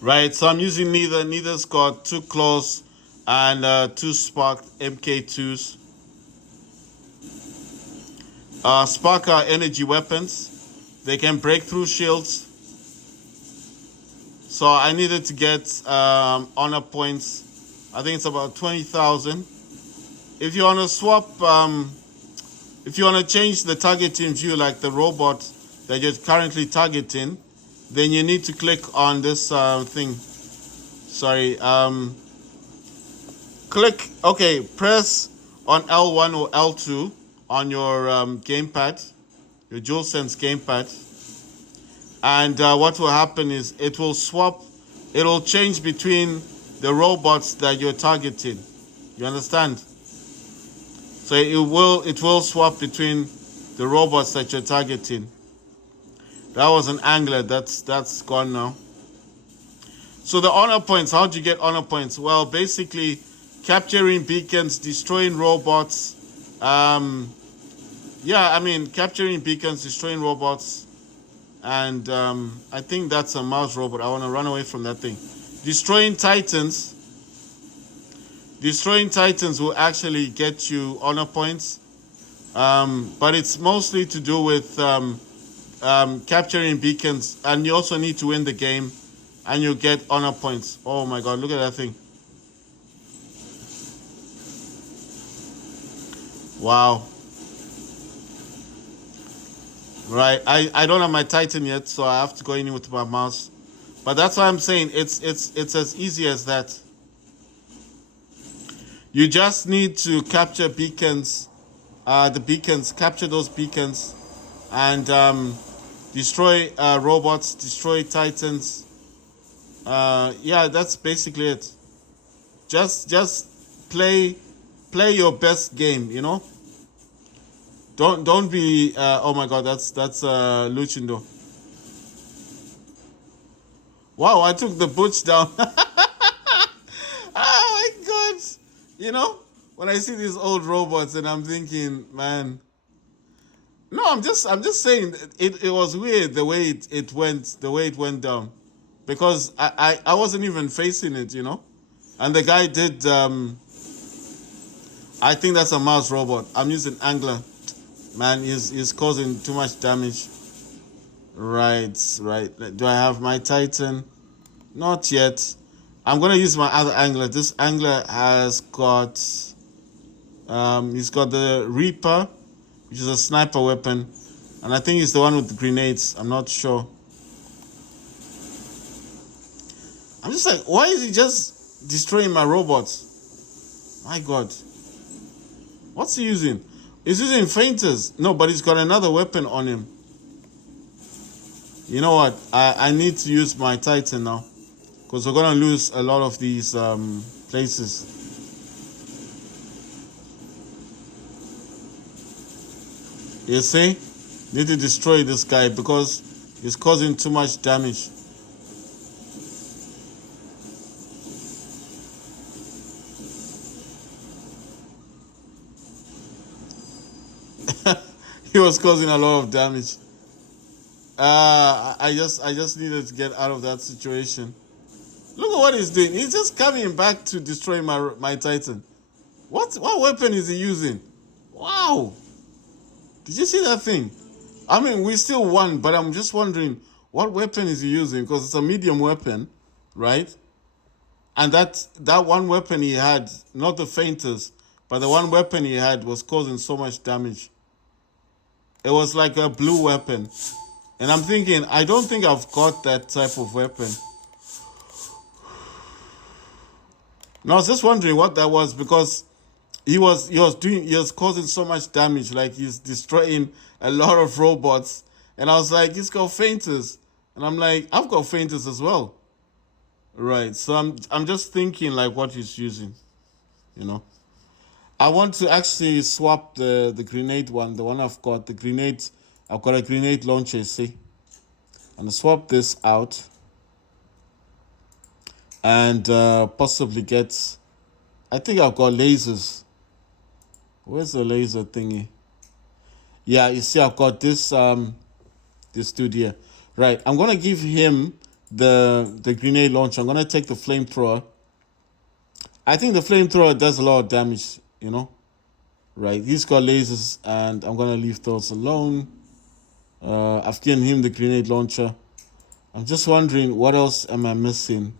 right? So I'm using neither's got two claws and two sparked MK2s. Spark are energy weapons. They can break through shields. So I needed to get honor points. I think it's about 20,000. If you want to swap, if you want to change the targeting view, like the robot that you're currently targeting, then you need to click on this thing. Sorry. Okay, press on L1 or L2 on your gamepad, your DualSense gamepad. And what will happen is it will swap, it will change between the robots that you're targeting. You understand? So it will swap between the robots that you're targeting. That was an angler. That's gone now. So the honor points. How do you get honor points? Well, basically, capturing beacons, destroying robots. Yeah, I mean capturing beacons, destroying robots, and I think that's a mouse robot. I want to run away from that thing. Destroying titans. Destroying titans will actually get you honor points, but it's mostly to do with capturing beacons, and you also need to win the game, and you get honor points. Oh my god, look at that thing! Wow. Right, I don't have my Titan yet, so I have to go in with my mouse. But that's why I'm saying it's as easy as that. You just need to capture beacons, the beacons, capture those beacons, and destroy robots, destroy titans. Yeah, that's basically it. Just play your best game. You know, don't be. Oh my God, that's Luchindo. Wow, I took the butch down. Oh my God, you know, when I see these old robots and I'm thinking, man. No, I'm just saying it was weird the way it went down, because I wasn't even facing it, you know, and the guy did. I think that's a mouse robot. I'm using angler. Man, he's causing too much damage. Right, right. Do I have my Titan? Not yet. I'm gonna use my other angler. This angler has got he's got the Reaper, which is a sniper weapon, and I think he's the one with the grenades. I'm not sure. I'm just like, why is he just destroying my robots? My God, what's he using? He's using feinters. No, but he's got another weapon on him. You know what? I need to use my Titan now, because we're gonna lose a lot of these places. You see, need to destroy this guy because he's causing too much damage. He was causing a lot of damage. I just needed to get out of that situation. Look at what he's doing. He's just coming back to destroy my Titan. What weapon is he using? Wow! Did you see that thing? I mean, we still won, but I'm just wondering what weapon is he using, because it's a medium weapon, right? And that one weapon he had, not the faintest, but the one weapon he had was causing so much damage. It was like a blue weapon. And I'm thinking, I don't think I've got that type of weapon. And I was just wondering what that was, because he was causing so much damage, like he's destroying a lot of robots. And I was like, he's got fainters. And I'm like, I've got fainters as well. Right. So I'm just thinking like what he's using, you know. I want to actually swap the grenade one, the one I've got, the grenade. I've got a grenade launcher, see? And swap this out and possibly get. I think I've got lasers. Where's the laser thingy? Yeah, you see, I've got this dude here. Right, I'm gonna give him the grenade launcher. I'm gonna take the flamethrower. I think the flamethrower does a lot of damage, you know. Right, he's got lasers, and I'm gonna leave those alone. I've given him the grenade launcher. I'm just wondering, what else am I missing?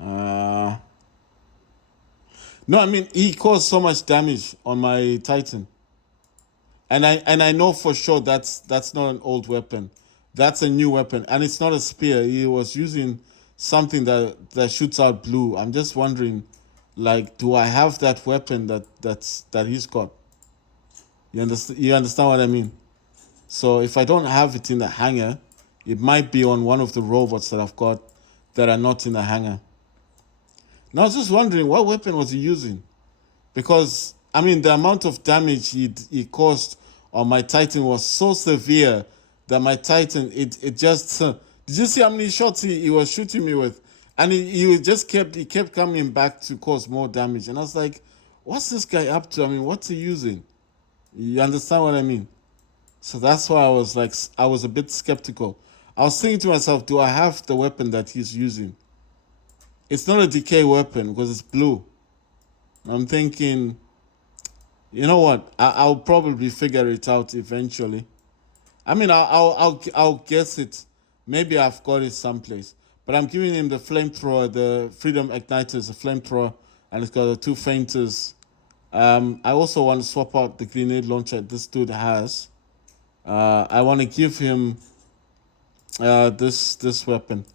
No, I mean, he caused so much damage on my Titan, and I know for sure that's not an old weapon. That's a new weapon, and it's not a spear. He was using something that shoots out blue. I'm just wondering, like, do I have that weapon that he's got? You understand what I mean? So if I don't have it in the hangar, it might be on one of the robots that I've got that are not in the hangar. Now I was just wondering, what weapon was he using? Because I mean, the amount of damage he caused on my Titan was so severe that my Titan, it just did you see how many shots he was shooting me with? And he kept coming back to cause more damage. And I was like, what's this guy up to? I mean, what's he using? You understand what I mean? So that's why I was a bit skeptical. I was thinking to myself, do I have the weapon that he's using? It's not a decay weapon because it's blue. I'm thinking, you know what? I'll probably figure it out eventually. I mean, I'll guess it. Maybe I've got it someplace. But I'm giving him the flamethrower. The Freedom Igniter is a flamethrower, and it's got the two fainters. I also want to swap out the grenade launcher this dude has. I want to give him this weapon.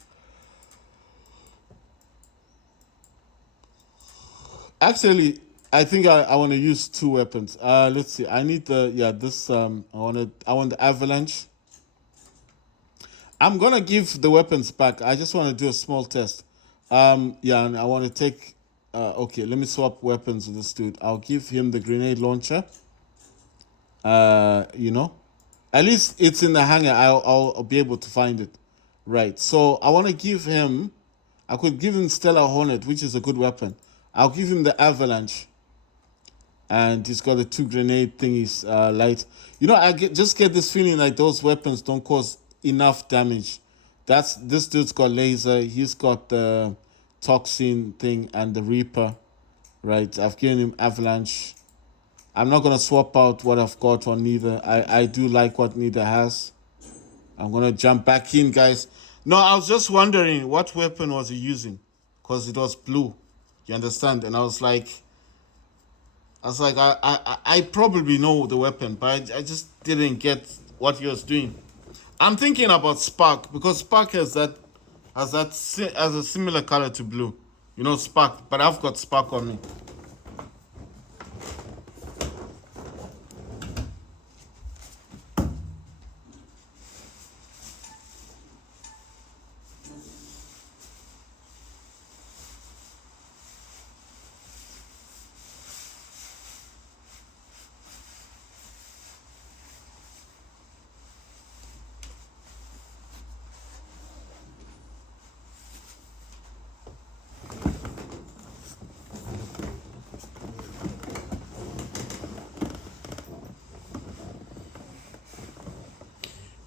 Actually, I think I want to use two weapons. Let's see. I need this. I want the avalanche. I'm gonna give the weapons back. I just want to do a small test. Yeah, and I want to take. Okay, let me swap weapons with this dude. I'll give him the grenade launcher. You know, at least it's in the hangar. I'll be able to find it. Right. So I want to give him. I could give him Stellar Hornet, which is a good weapon. I'll give him the avalanche, and he's got the two grenade thingies. Light. You know, just get this feeling like those weapons don't cause enough damage. This dude's got laser. He's got the toxin thing and the Reaper. Right. I've given him avalanche. I'm not gonna swap out what I've got on neither. I do like what neither has. I'm gonna jump back in, guys. No, I was just wondering what weapon was he using, because it was blue. You understand? And I probably know the weapon, but I just didn't get what he was doing. I'm thinking about Spark, because Spark has a similar color to blue. You know, Spark, but I've got Spark on me.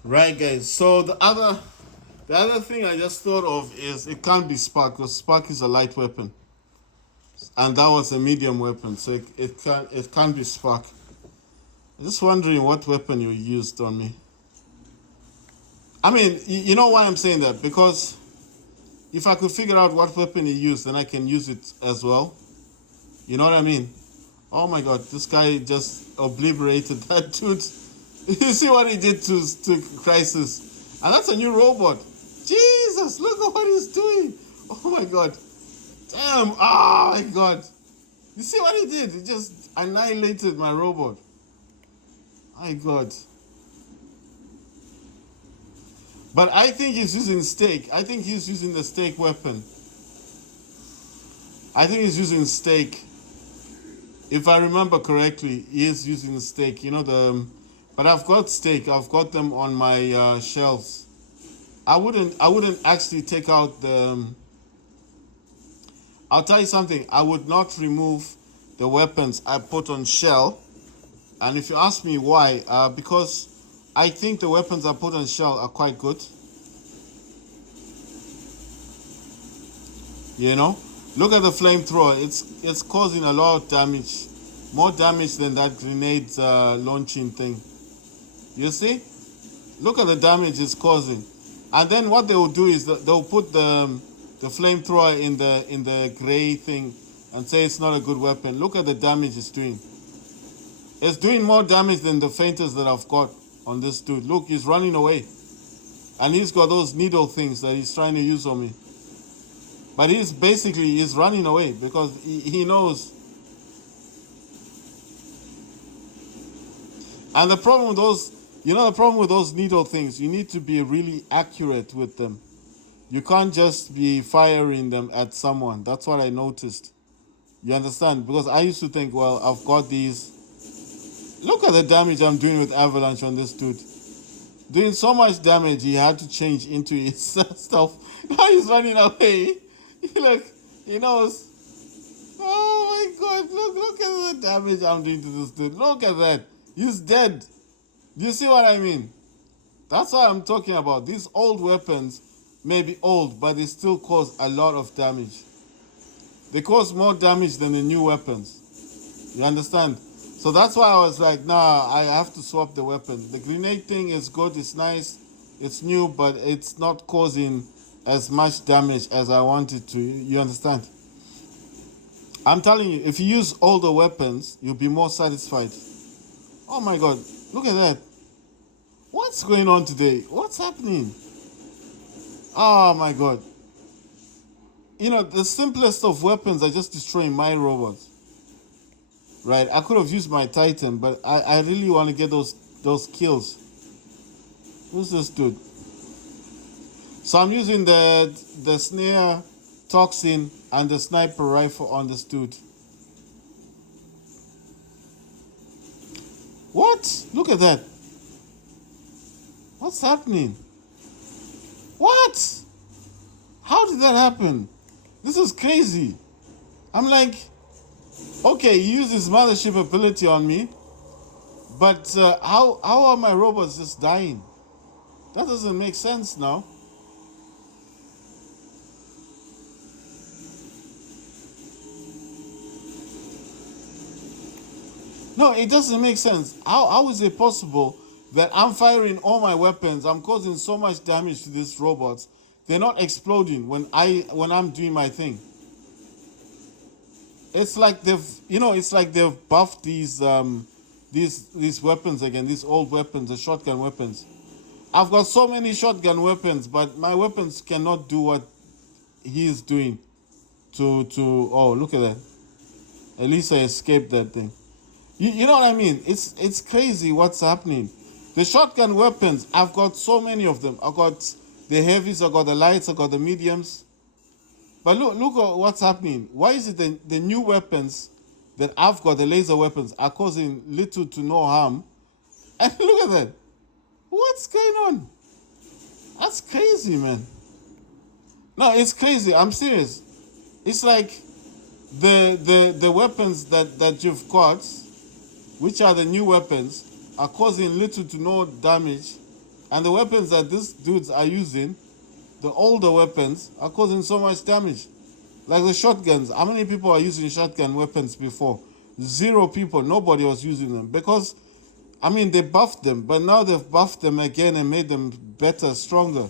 Right, guys. So the other thing I just thought of is it can't be Spark, because Spark is a light weapon, and that was a medium weapon, so it can't be Spark. I'm just wondering what weapon you used on me. I mean, you know why I'm saying that? Because if I could figure out what weapon he used, then I can use it as well. You know what I mean? Oh my God, this guy just obliterated that dude. You see what he did to Crisis? And that's a new robot. Jesus, look at what he's doing. Oh my God. Damn. Oh my God. You see what he did? He just annihilated my robot. My God. But I think he's using stake. I think he's using the stake weapon. I think he's using stake. If I remember correctly, he is using the stake. You know, but I've got stake. I've got them on my shelves. I wouldn't actually take out the. I'll tell you something. I would not remove the weapons I put on shell. And if you ask me why, because I think the weapons I put on shell are quite good. You know, look at the flamethrower. It's causing a lot of damage, more damage than that grenade launching thing. You see? Look at the damage it's causing. And then what they will do is they'll put the flamethrower in the gray thing and say it's not a good weapon. Look at the damage it's doing. It's doing more damage than the fainters that I've got on this dude. Look, he's running away. And he's got those needle things that he's trying to use on me. But he's running away because he knows. And the problem with those needle things, you need to be really accurate with them. You can't just be firing them at someone. That's what I noticed. You understand? Because I used to think, well, I've got these. Look at the damage I'm doing with avalanche on this dude. Doing so much damage, he had to change into his stuff. Now he's running away. Look, he knows. Oh my God! Look at the damage I'm doing to this dude. Look at that. He's dead. You see what I mean? That's what I'm talking about. These old weapons may be old, but they still cause a lot of damage. They cause more damage than the new weapons. You understand? So that's why I was like, nah, I have to swap the weapon. The grenade thing is good, it's nice, it's new, but it's not causing as much damage as I wanted to. You understand? I'm telling you, if you use older weapons, you'll be more satisfied. Oh my God, look at that. What's going on today? What's happening? Oh my God. You know, the simplest of weapons are just destroying my robots. Right? I could have used my Titan, but I really want to get those kills. Who's this dude? So I'm using the snare, toxin, and the sniper rifle on this dude. What? Look at that. What's happening? What? How did that happen? This is crazy. I'm like, okay, he used his mothership ability on me, but how are my robots just dying? That doesn't make sense now. No, it doesn't make sense. How is it possible that I'm firing all my weapons, I'm causing so much damage to these robots, they're not exploding when I'm doing my thing? It's like they've buffed these weapons again, these old weapons, the shotgun weapons. I've got so many shotgun weapons, but my weapons cannot do what he is doing. Oh, look at that. At least I escaped that thing. You know what I mean? It's crazy what's happening. The shotgun weapons, I've got so many of them. I've got the heavies, I've got the lights, I've got the mediums. But look at what's happening. Why is it the new weapons that I've got, the laser weapons, are causing little to no harm? And look at that. What's going on? That's crazy, man. No, it's crazy. I'm serious. It's like the weapons that you've got, which are the new weapons, are causing little to no damage. And the weapons that these dudes are using, the older weapons, are causing so much damage. Like the shotguns. How many people are using shotgun weapons before? 0 people. Nobody was using them. Because, I mean, they buffed them. But now they've buffed them again and made them better, stronger.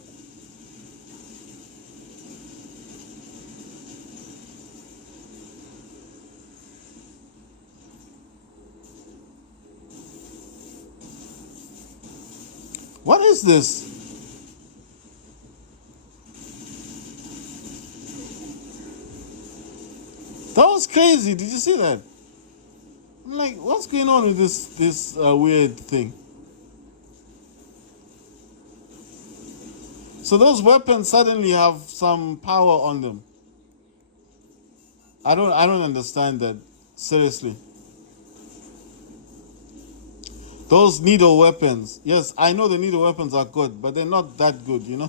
What is this? That was crazy. Did you see that? I'm like, what's going on with this weird thing? So those weapons suddenly have some power on them. I don't understand that. Seriously. Those needle weapons. Yes, I know the needle weapons are good, but they're not that good, you know?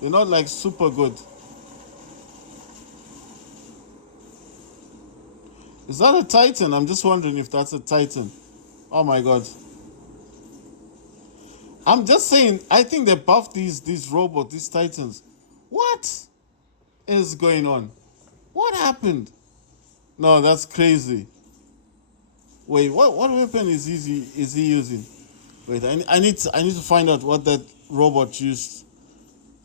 They're not like super good. Is that a Titan? I'm just wondering if that's a Titan. Oh my God. I'm just saying, I think they buffed these robots, these Titans. What is going on? happened? No, that's crazy. Wait, what weapon is he using? Wait, I need to find out what that robot used.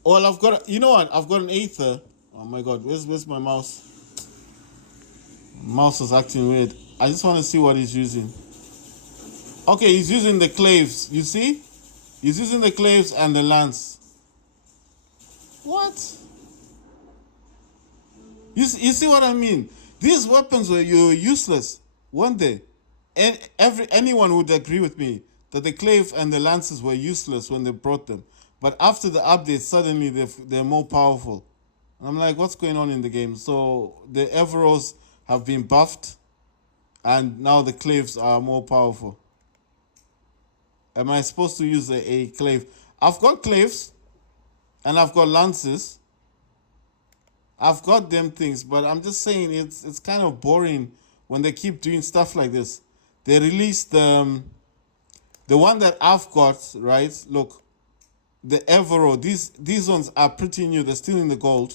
Well, I've got, you know what? I've got an Aether. Oh my god, where's my mouse? Mouse is acting weird. I just want to see what he's using. Okay, he's using the claves. You see? He's using the claves and the lance. What? You see what I mean? These weapons were useless, weren't they? And anyone would agree with me that the clave and the lances were useless when they brought them. But after the update, suddenly they're more powerful. And I'm like, what's going on in the game? So the Everos have been buffed, and now the claves are more powerful. Am I supposed to use a clave? I've got claves, and I've got lances. I've got them things, but I'm just saying it's kind of boring when they keep doing stuff like this. They released the one that I've got, right? Look, the Evero. These ones are pretty new. They're still in the gold,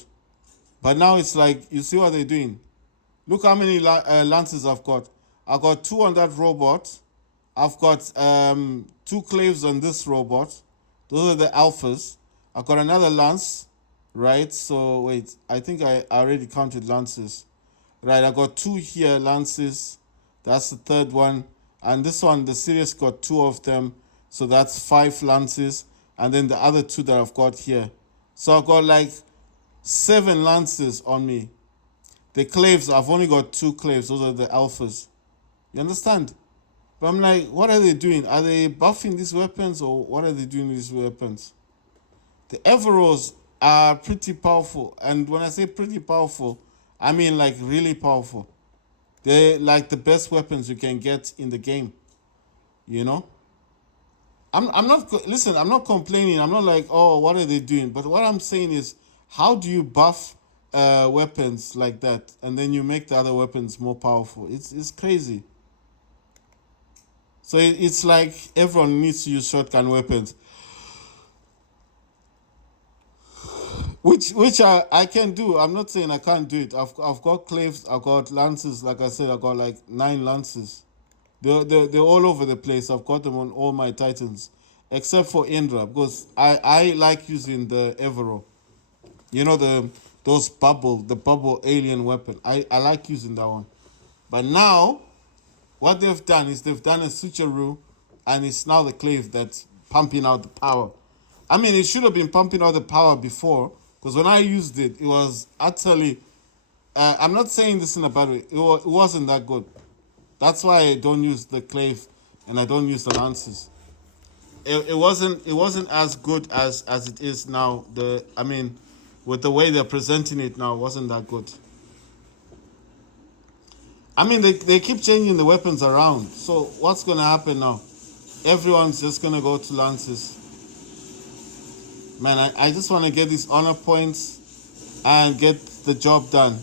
but now it's like, you see what they're doing. Look how many lances I've got. I've got 2 on that robot. I've got 2 claves on this robot. Those are the alphas. I've got another lance, right? So wait, I think I already counted lances. Right, I got 2 here, lances. That's the third one. And this one, the Sirius got 2 of them. So that's 5 lances. And then the other 2 that I've got here. So I've got like 7 lances on me. The claves, I've only got 2 claves. Those are the alphas. You understand? But I'm like, what are they doing? Are they buffing these weapons, or what are they doing with these weapons? The Everos are pretty powerful. And when I say pretty powerful, I mean like really powerful. They're like the best weapons you can get in the game. You know? I'm not, listen, I'm not complaining. I'm not like, oh, what are they doing? But what I'm saying is, how do you buff weapons like that, and then you make the other weapons more powerful? It's crazy. So it's like everyone needs to use shotgun weapons, which I can do. I'm not saying I can't do it. I've got claves, I've got lances. Like I said, I've got like 9 lances. They're all over the place. I've got them on all my titans, except for Indra, because I like using the Evero. You know, the bubble alien weapon. I like using that one. But now, what they've done is they've done a switcheroo, and it's now the clave that's pumping out the power. I mean, it should have been pumping out the power before, because when I used it, it was utterly. I'm not saying this in a bad way. It wasn't that good. That's why I don't use the clave, and I don't use the lances. It wasn't as good as it is now. I mean, with the way they're presenting it now, it wasn't that good. I mean, they keep changing the weapons around. So what's gonna happen now? Everyone's just gonna go to lances. Man, I just want to get these honor points and get the job done.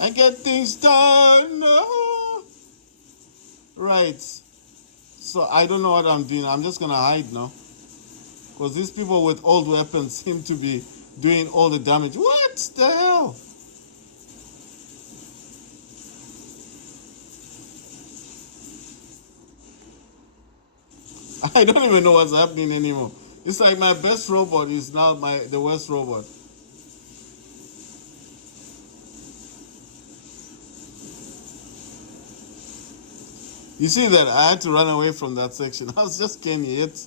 And get things done. Right. So I don't know what I'm doing. I'm just gonna hide now. Because these people with old weapons seem to be doing all the damage. What the hell? I don't even know what's happening anymore. It's like my best robot is now the worst robot. You see that I had to run away from that section. I was just getting hit,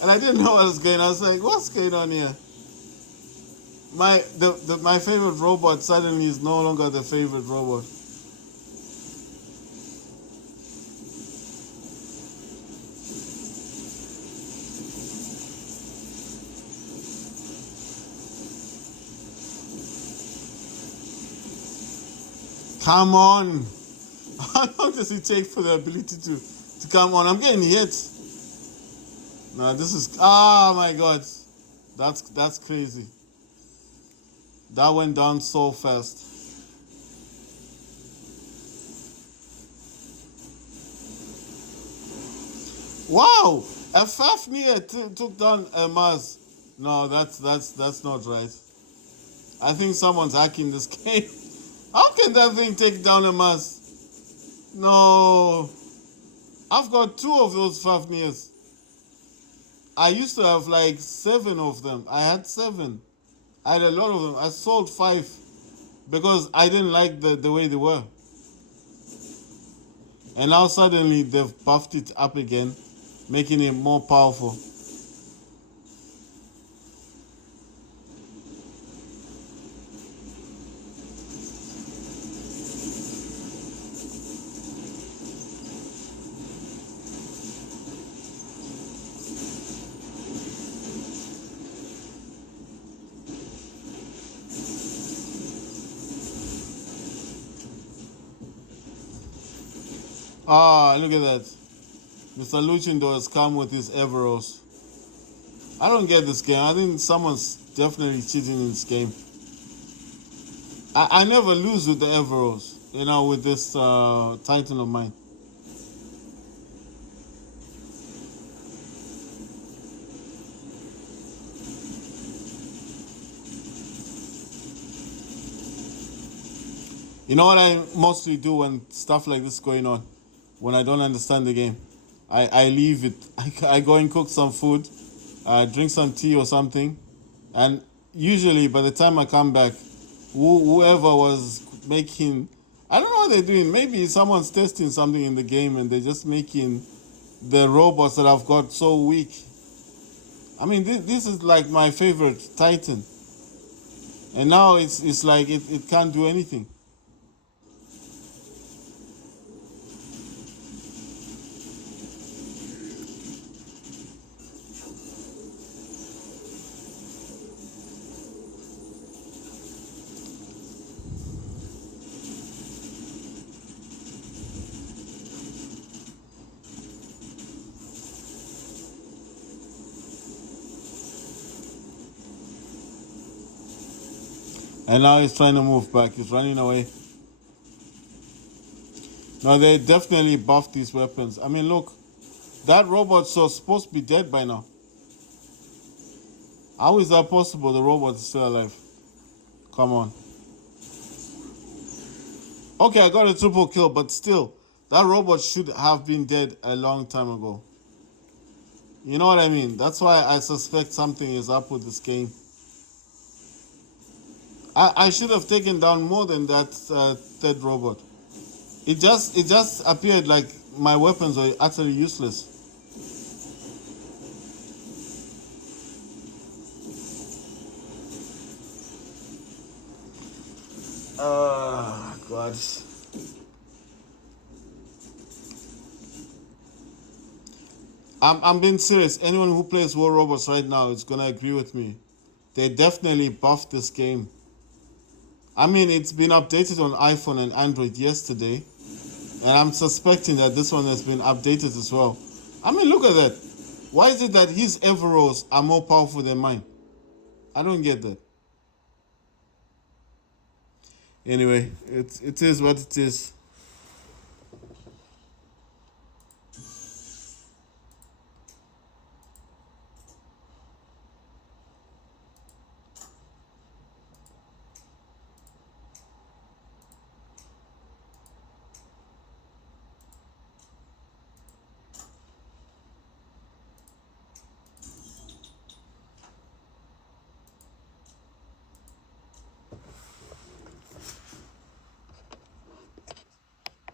and I didn't know what was going on. I was like, what's going on here? My favorite robot suddenly is no longer the favorite robot. Come on. How long does it take for the ability to come on? I'm getting hit. No, this is, oh my god. That's crazy. That went down so fast. Wow! A Fafnir took down a Mars. No, that's not right. I think someone's hacking this game. How can that thing take down a Mars? No. I've got 2 of those Fafnirs. I used to have like 7 of them. I had 7. I had a lot of them. I sold 5 because I didn't like the way they were. And now suddenly they've buffed it up again, making it more powerful. Ah, look at that. Mr. Luchindo has come with his Everos. I don't get this game. I think someone's definitely cheating in this game. I never lose with the Everos, with this Titan of mine. You know what I mostly do when stuff like this is going on? When I don't understand the game, I leave it. I go and cook some food, drink some tea or something, and usually by the time I come back, whoever was making, I don't know what they're doing. Maybe someone's testing something in the game and they're just making the robots that I've got so weak. I mean, this is like my favorite Titan, and now it's like it can't do anything. And now he's trying to move back. He's running away. No, they definitely buffed these weapons. I mean, look, that robot's supposed to be dead by now. How is that possible? The robot is still alive. Come on. Okay, I got a triple kill, but still, that robot should have been dead a long time ago. You know what I mean? That's why I suspect something is up with this game. I should have taken down more than that third robot. It just appeared like my weapons are utterly useless. God. I'm being serious. Anyone who plays War Robots right now is gonna agree with me. They definitely buffed this game. I mean, it's been updated on iPhone and Android yesterday, and I'm suspecting that this one has been updated as well. I mean, look at that. Why is it that his Everos are more powerful than mine? I don't get that. Anyway, it is what it is.